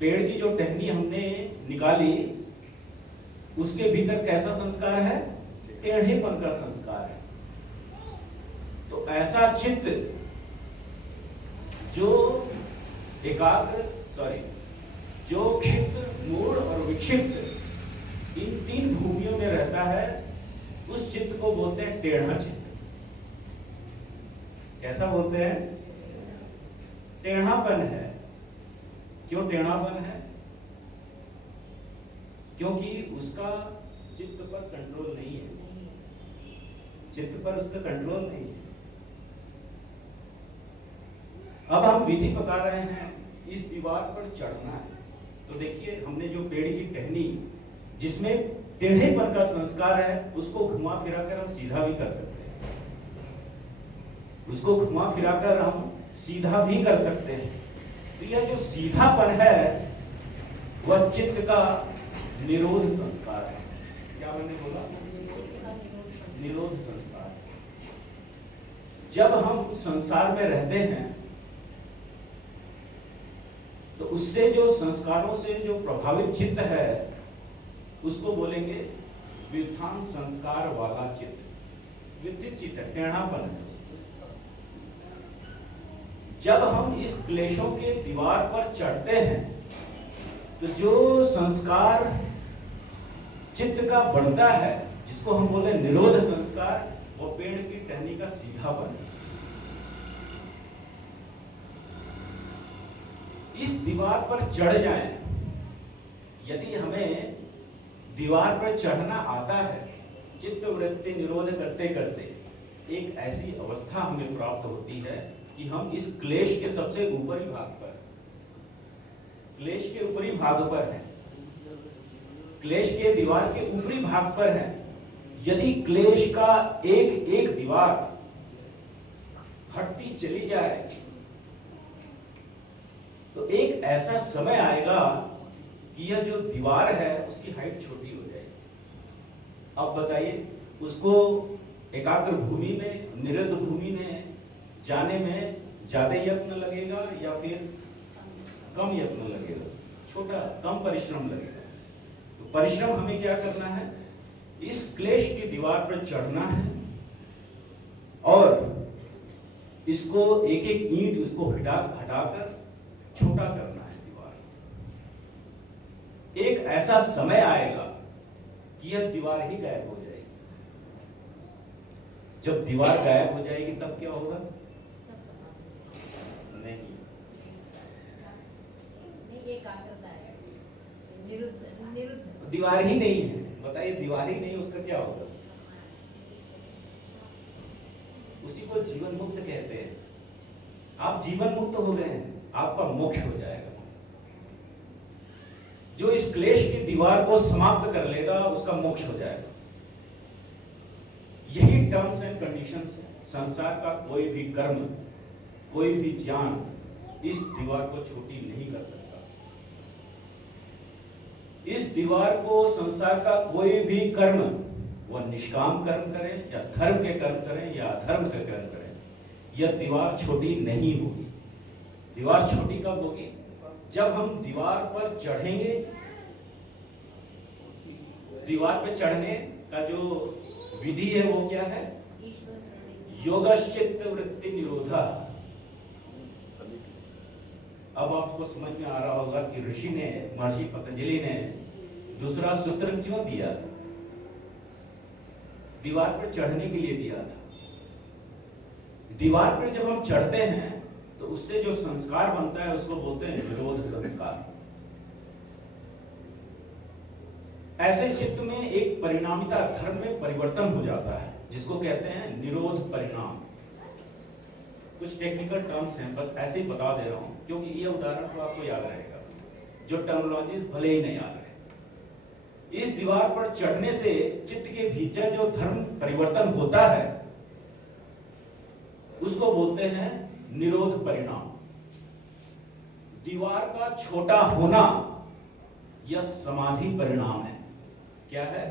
पेड़ की जो टहनी हमने निकाली, उसके भीतर कैसा संस्कार है? टेढ़ेपन का संस्कार है। तो ऐसा चित्त जो जो क्षिप्त, मूढ़ और विक्षिप्त, इन 3 भूमियों में रहता है, उस चित्त को बोलते हैं टेढ़ा चित्त। कैसा बोलते हैं? टेढ़ापन है। क्यों टेढ़ापन है? क्योंकि उसका चित्त पर कंट्रोल नहीं है। चित्त पर उसका कंट्रोल नहीं है। अब हम विधि बता रहे हैं, इस दीवार पर चढ़ना है। तो देखिए, हमने जो पेड़ की टहनी जिसमें टेढ़ेपन का संस्कार है, उसको घुमा फिराकर हम सीधा भी कर सकते हैं। उसको घुमा फिराकर हम सीधा भी कर सकते हैं। तो यह जो सीधापन है, वह चित्त का निरोध संस्कार है। क्या मैंने बोला? निरोध संस्कार। जब हम संसार में रहते हैं, तो उससे जो संस्कारों से जो प्रभावित चित्त है, उसको बोलेंगे व्युत्थान संस्कार वाला चित्त। व्युत्थित चित्त है, टेढ़ापन है। जब हम इस क्लेशों के दीवार पर चढ़ते हैं, तो जो संस्कार चित्त का बढ़ता है, जिसको हम बोले निरोध संस्कार, वो पेड़ की टहनी का सीधापन है। इस दीवार पर चढ़ जाएं। यदि हमें दीवार पर चढ़ना आता है, चित्त वृत्ति निरोध करते करते एक ऐसी अवस्था हमें प्राप्त होती है कि हम इस क्लेश के सबसे ऊपरी भाग पर, क्लेश के ऊपरी भाग पर हैं, क्लेश के दीवार के ऊपरी भाग पर हैं। यदि क्लेश का एक एक दीवार हटती चली जाए, तो एक ऐसा समय आएगा कि यह जो दीवार है, उसकी हाइट छोटी हो जाएगी। अब बताइए, उसको एकाग्र भूमि में, निरुद्ध भूमि में जाने में ज्यादा यत्न लगेगा या फिर कम यत्न लगेगा? छोटा, कम परिश्रम लगेगा। तो परिश्रम हमें क्या करना है? इस क्लेश की दीवार पर चढ़ना है और इसको एक एक ईंट उसको हटाकर छोटा करना है दीवार। एक ऐसा समय आएगा कि यह दीवार ही गायब हो जाएगी। जब दीवार गायब हो जाएगी तब क्या होगा? नहीं, ये एकाग्रता है, निरुद्ध निरुद्ध दीवार ही नहीं है। बताइए, दीवार ही नहीं, उसका क्या होगा? उसी को जीवन मुक्त कहते हैं। आप जीवन मुक्त हो गए हैं, आपका मोक्ष हो जाएगा। जो इस क्लेश की दीवार को समाप्त कर लेगा उसका मोक्ष हो जाएगा। यही टर्म्स एंड कंडीशंस है। संसार का कोई भी कर्म, कोई भी ज्ञान इस दीवार को छोटी नहीं कर सकता। इस दीवार को संसार का कोई भी कर्म, वह निष्काम कर्म करें या धर्म के कर्म करें या अधर्म के कर्म करें, यह दीवार छोटी नहीं होगी। दीवार छोटी कब होगी? जब हम दीवार पर चढ़ेंगे। दीवार पर चढ़ने का जो विधि है वो क्या है? योगश्चित्त वृत्ति निरोधा। अब आपको समझ में आ रहा होगा कि ऋषि ने, महर्षि पतंजलि ने दूसरा सूत्र क्यों दिया? दीवार पर चढ़ने के लिए दिया था। दीवार पर जब हम चढ़ते हैं तो उससे जो संस्कार बनता है उसको बोलते हैं निरोध संस्कार। ऐसे चित्त में एक परिणामिता, धर्म में परिवर्तन हो जाता है, जिसको कहते हैं निरोध परिणाम। कुछ टेक्निकल टर्म्स हैं, बस ऐसे ही बता दे रहा हूं क्योंकि ये उदाहरण तो आपको याद रहेगा, जो टर्मिनोलॉजीज भले ही नहीं याद रहे। इस दीवार पर चढ़ने से चित्त के भीतर जो धर्म परिवर्तन होता है उसको बोलते हैं निरोध परिणाम। दीवार का छोटा होना यह समाधि परिणाम है। क्या है?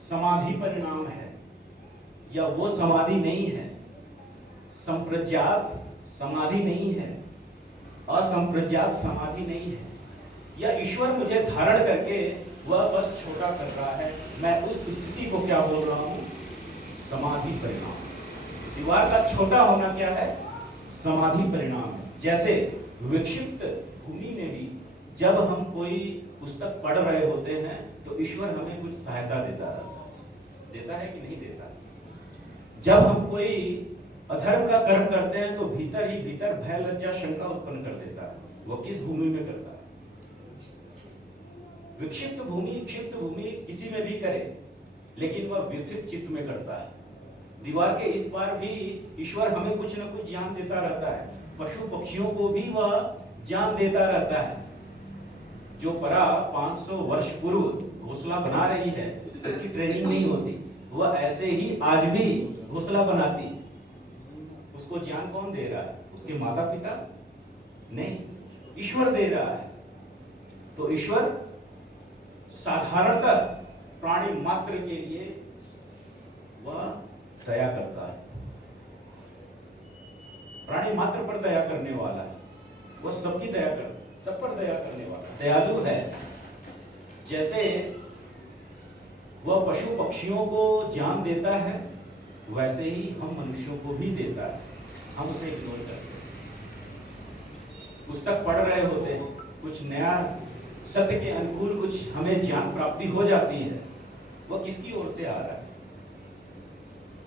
समाधि परिणाम है। या वो समाधि नहीं है, संप्रज्ञात समाधि नहीं है, असंप्रज्ञात समाधि नहीं है। यह ईश्वर मुझे धारण करके वह बस छोटा कर रहा है। मैं उस स्थिति को क्या बोल रहा हूं? समाधि परिणाम। दीवार का छोटा होना क्या है? समाधि परिणाम है। जैसे विक्षिप्त भूमि में भी जब हम कोई पुस्तक पढ़ रहे होते हैं तो ईश्वर हमें कुछ सहायता देता है कि नहीं देता? जब हम कोई अधर्म का कर्म करते हैं तो भीतर ही भीतर भय, लज्जा, शंका उत्पन्न कर देता है। वो किस भूमि में करता है? विक्षिप्त भूमि, क्षिप्त भूमि किसी में भी करे, लेकिन वह व्यथित चित्त में करता है। दीवार के इस पार भी ईश्वर हमें कुछ न कुछ ज्ञान देता रहता है। पशु पक्षियों को भी वह ज्ञान देता रहता है। जो परा 500 वर्ष पूर्व घोंसला बना रही है, उसकी ट्रेनिंग नहीं होती, वह ऐसे ही आज भी घोंसला बनाती। उसको ज्ञान कौन दे रहा है? उसके माता पिता नहीं, ईश्वर दे रहा है। तो ईश्वर साधारणतः प्राणी मात्र के लिए वह दया करता है। प्राणी मात्र पर दया करने वाला है। वह सबकी दया कर, सब पर दया करने वाला दयालु है। जैसे वह पशु पक्षियों को ज्ञान देता है, वैसे ही हम मनुष्यों को भी देता है। हम उसे इग्नोर करते हैं। पुस्तक पढ़ रहे होते हैं, कुछ नया सत्य के अनुकूल कुछ हमें ज्ञान प्राप्ति हो जाती है, वह किसकी ओर से आ रहा है?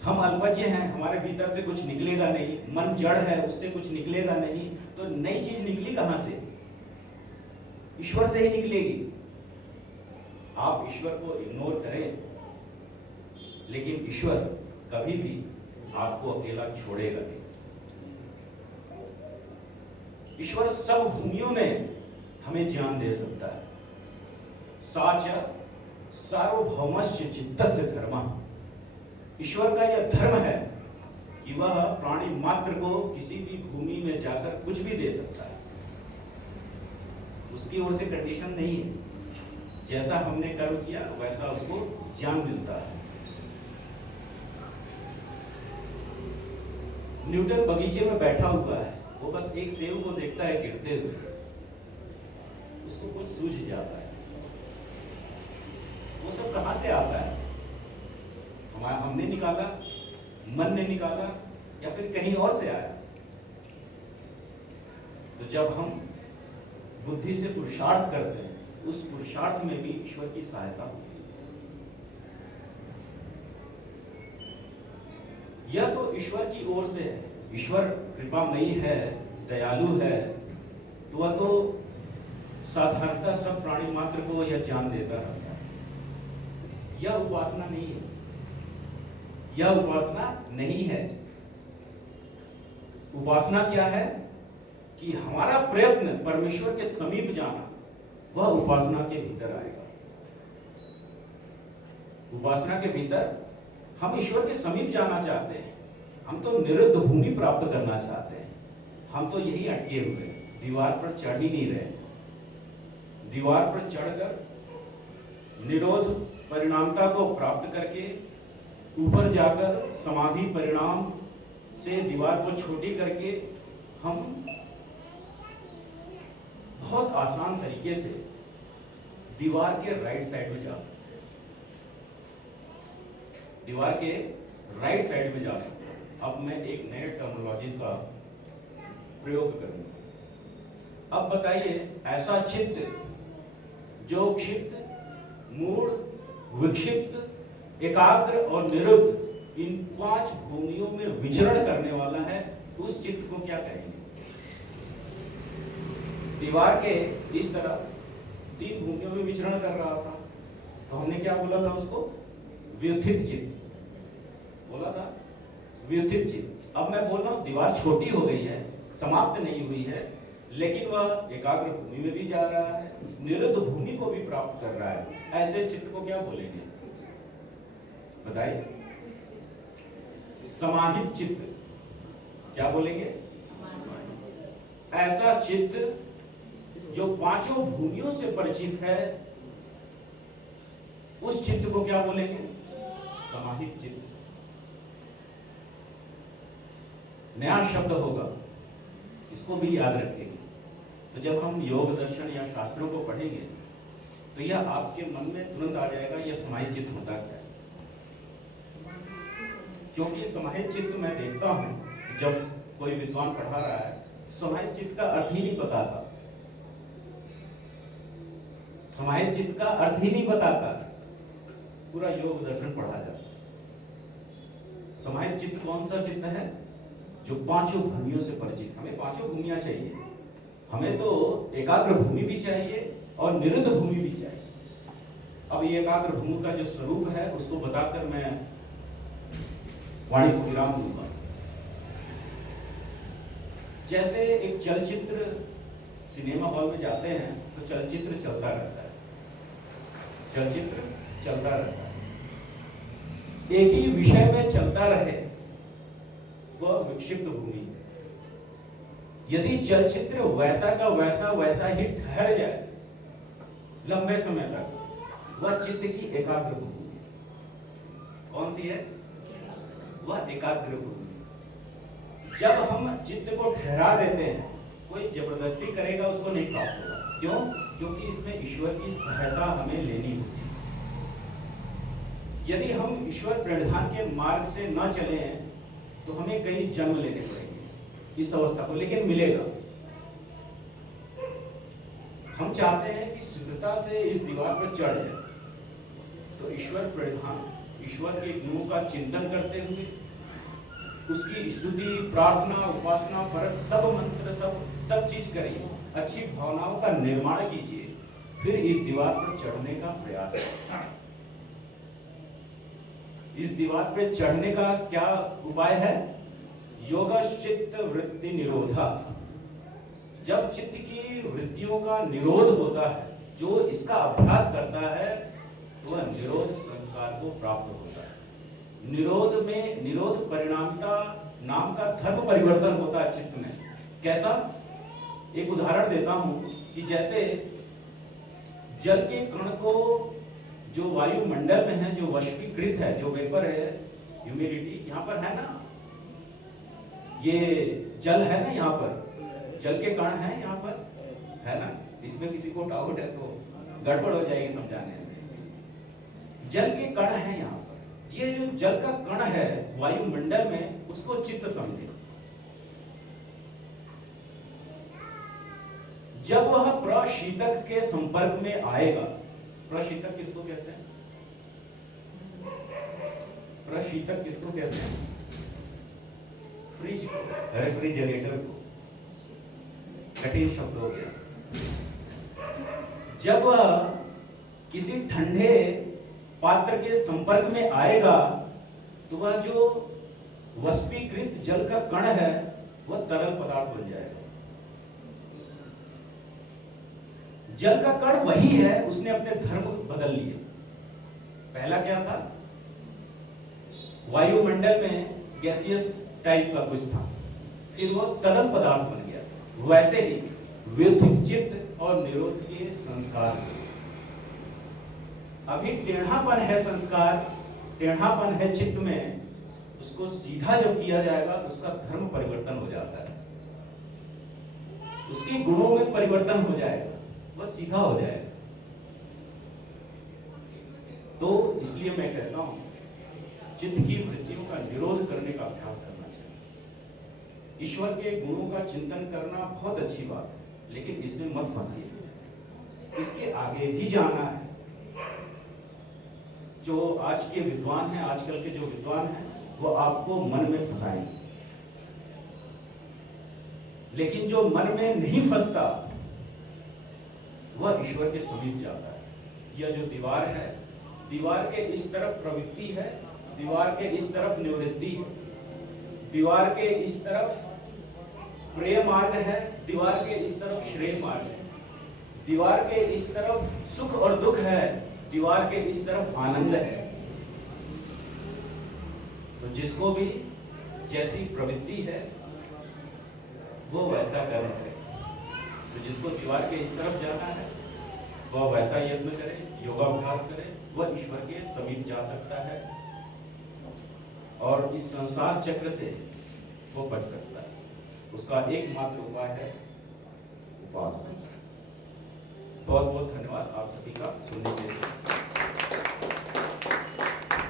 हम अल्पज्ञ हैं, हमारे भीतर से कुछ निकलेगा नहीं, मन जड़ है, उससे कुछ निकलेगा नहीं, तो नई चीज निकली कहां से? ईश्वर से ही निकलेगी। आप ईश्वर को इग्नोर करें, लेकिन ईश्वर कभी भी आपको अकेला छोड़ेगा नहीं। ईश्वर सब भूमियों में हमें ज्ञान दे सकता है। साच सार्वभौमस्य चित्तस्य धर्मः। ईश्वर का यह धर्म है कि वह प्राणी मात्र को किसी भी भूमि में जाकर कुछ भी दे सकता है। उसकी ओर से कंडीशन नहीं है। जैसा हमने कर्म किया वैसा उसको ज्ञान मिलता है। न्यूटन बगीचे में बैठा हुआ है, वो बस एक सेब को देखता है गिरते हुए, उसको कुछ सूझ जाता है। वो सब कहां से आता है? हमने निकाला, मन ने निकाला, या फिर कहीं और से आया? तो जब हम बुद्धि से पुरुषार्थ करते हैं, उस पुरुषार्थ में भी ईश्वर की सहायता होती है। यह तो ईश्वर की ओर से है। ईश्वर कृपामयी है, दयालु है, तो वह तो साधारणतः सब प्राणी मात्र को यह ज्ञान देता रहता है। यह उपासना नहीं है, यह उपासना नहीं है। उपासना क्या है? कि हमारा प्रयत्न परमेश्वर के समीप जाना, वह उपासना के भीतर आएगा। उपासना के भीतर हम ईश्वर के समीप जाना चाहते हैं। हम तो निरुद्ध भूमि प्राप्त करना चाहते हैं। हम तो यही अटके हुए, दीवार पर चढ़ ही नहीं रहे। दीवार पर चढ़कर निरोध परिणामता को प्राप्त करके ऊपर जाकर समाधि परिणाम से दीवार को छोटी करके हम बहुत आसान तरीके से दीवार के राइट साइड में जा सकते हैं। दीवार के राइट साइड में जा सकते हैं। अब मैं एक नए टर्मिनोलॉजी का प्रयोग करूंगा। अब बताइए, ऐसा चित्त जो क्षिप्त, मूढ़, विक्षिप्त, एकाग्र और निरुद्ध इन 5 भूमियों में विचरण करने वाला है, उस चित्त को क्या कहेंगे? दीवार के इस तरफ 3 भूमियों में विचरण कर रहा था, तो हमने क्या बोला था उसको? व्युत्थित चित्त बोला था, व्युत्थित चित्त। अब मैं बोल रहा हूं दीवार छोटी हो गई है, समाप्त नहीं हुई है, लेकिन वह एकाग्र भूमि में भी जा रहा है, निरुद्ध भूमि को भी प्राप्त कर रहा है। ऐसे चित्त को क्या बोलेंगे? बताइए। समाहित चित्त क्या बोलेंगे? ऐसा चित्त जो 5 भूमियों से परिचित है, उस चित्त को क्या बोलेंगे? समाहित चित्त। नया शब्द होगा, इसको भी याद रखेंगे। तो जब हम योग दर्शन या शास्त्रों को पढ़ेंगे तो यह आपके मन में तुरंत आ जाएगा, यह समाहित चित्त होता क्या है। क्योंकि समाहित चित्त मैं देखता हूं, जब कोई विद्वान पढ़ा रहा है, समाहित चित्त का अर्थ ही नहीं बताता। समाहित चित्त का अर्थ ही नहीं बताता, पूरा योग दर्शन पढ़ा जाता। समाहित चित्त कौन सा चित्त है? जो 5 भूमियों से परिचित। हमें 5 भूमियां चाहिए। हमें तो एकाग्र भूमि भी चाहिए और निरुद्ध भूमि भी चाहिए। अब ये एकाग्र भूमि का जो स्वरूप है, उसको बताकर मैं वाणी को विराम दूंगा। जैसे एक चलचित्र, सिनेमा हॉल में जाते हैं तो चलचित्र चलता रहता है, चलचित्र चलता रहता है, एक ही विषय में चलता रहे, वह विक्षिप्त भूमि है। यदि चलचित्र वैसा का वैसा ही ठहर जाए लंबे समय तक, वह चित्त की एकाग्र भूमि है। कौन सी है? वह एकाग्र भूमि। जब हम चित्त को ठहरा देते हैं, कोई जबरदस्ती करेगा उसको नहीं प्राप्त होगा। क्यों? क्योंकि इसमें ईश्वर की सहायता हमें लेनी होगी। यदि हम ईश्वर प्रणिधान के मार्ग से न चले हैं तो हमें कई जन्म लेने पड़ेंगे इस अवस्था को, लेकिन मिलेगा। हम चाहते हैं कि शीघ्रता से इस दीवार पर चढ़ जाए, तो ईश्वर प्रणिधान, ईश्वर के गुणों का चिंतन करते हुए उसकी स्तुति, प्रार्थना, उपासना, व्रत, सब मंत्र, सब चीज करिए, अच्छी भावनाओं का निर्माण कीजिए, फिर इस दीवार पर चढ़ने का प्रयास करें। इस दीवार पर चढ़ने का क्या उपाय है? योगश्चित्त वृत्ति निरोधा। जब चित्त की वृत्तियों का निरोध होता है, जो इसका अभ्यास करता है, तो वह निरोध संस्कार को प्राप्त होता है। निरोध परिणामता नाम का धर्म परिवर्तन होता है चित्त में। कैसा? एक उदाहरण देता हूं कि जैसे जल के कण को जो वायुमंडल में है, जो वशीकृत है, जो वेपर है, ह्यूमिडिटी यहाँ पर है ना, ये जल है ना, यहाँ पर जल के कण है, यहाँ पर है ना। इसमें किसी को डाउट है तो गड़बड़ हो जाएगी समझाने में। जल के कण है यहाँ पर, ये जो जल का कण है वायुमंडल में, उसको चित्त समझे। जब वह प्रशीतक के संपर्क में आएगा, प्रशीतक किसको कहते हैं? प्रशीतक किसको कहते हैं? फ्रिज को, रेफ्रिजरेटर को। कठिन शब्द हो गया। जब वह किसी ठंडे पात्र के संपर्क में आएगा तो वह जो वाष्पीकृत जल का कण है वह तरल पदार्थ बन जाएगा। जल का कण वही है, उसने अपने धर्म बदल लिए। पहला क्या था? वायुमंडल में गैसियस टाइप का कुछ था, फिर वो तरल पदार्थ बन गया। वैसे ही विद्युत चित्त और निरोध के संस्कार, अभी टेढ़ापन है संस्कार, टेढ़ापन है चित्त में, उसको सीधा जब किया जाएगा तो उसका धर्म परिवर्तन हो जाता है, उसके गुणों में परिवर्तन हो जाएगा, वह सीधा हो जाएगा। तो इसलिए मैं कहता हूं चित्त की वृत्तियों का निरोध करने का अभ्यास करना चाहिए। ईश्वर के गुणों का चिंतन करना बहुत अच्छी बात है, लेकिन इसमें मत फंसिए, इसके आगे भी जाना है। जो आज के विद्वान हैं, आजकल के जो विद्वान हैं, वो आपको मन में फंसाएंगे, लेकिन जो मन में नहीं फंसता वह ईश्वर के समीप जाता है। यह जो दीवार है, दीवार के इस तरफ प्रवृत्ति है, दीवार के इस तरफ निवृत्ति है, दीवार के इस तरफ प्रेय मार्ग है, दीवार के इस तरफ श्रेय मार्ग है, दीवार के इस तरफ सुख और दुख है, दीवार के इस तरफ आनंद है। तो जिसको भी जैसी प्रवृत्ति है वो वैसा कर्म करे। तो जिसको दीवार के इस तरफ जाना है वह वैसा यत्न करे, योगाभ्यास करे, वह ईश्वर के समीप जा सकता है और इस संसार चक्र से वो बच सकता है। उसका एकमात्र उपाय है उपासना। बहुत बहुत धन्यवाद आप सभी का सुनने के लिए।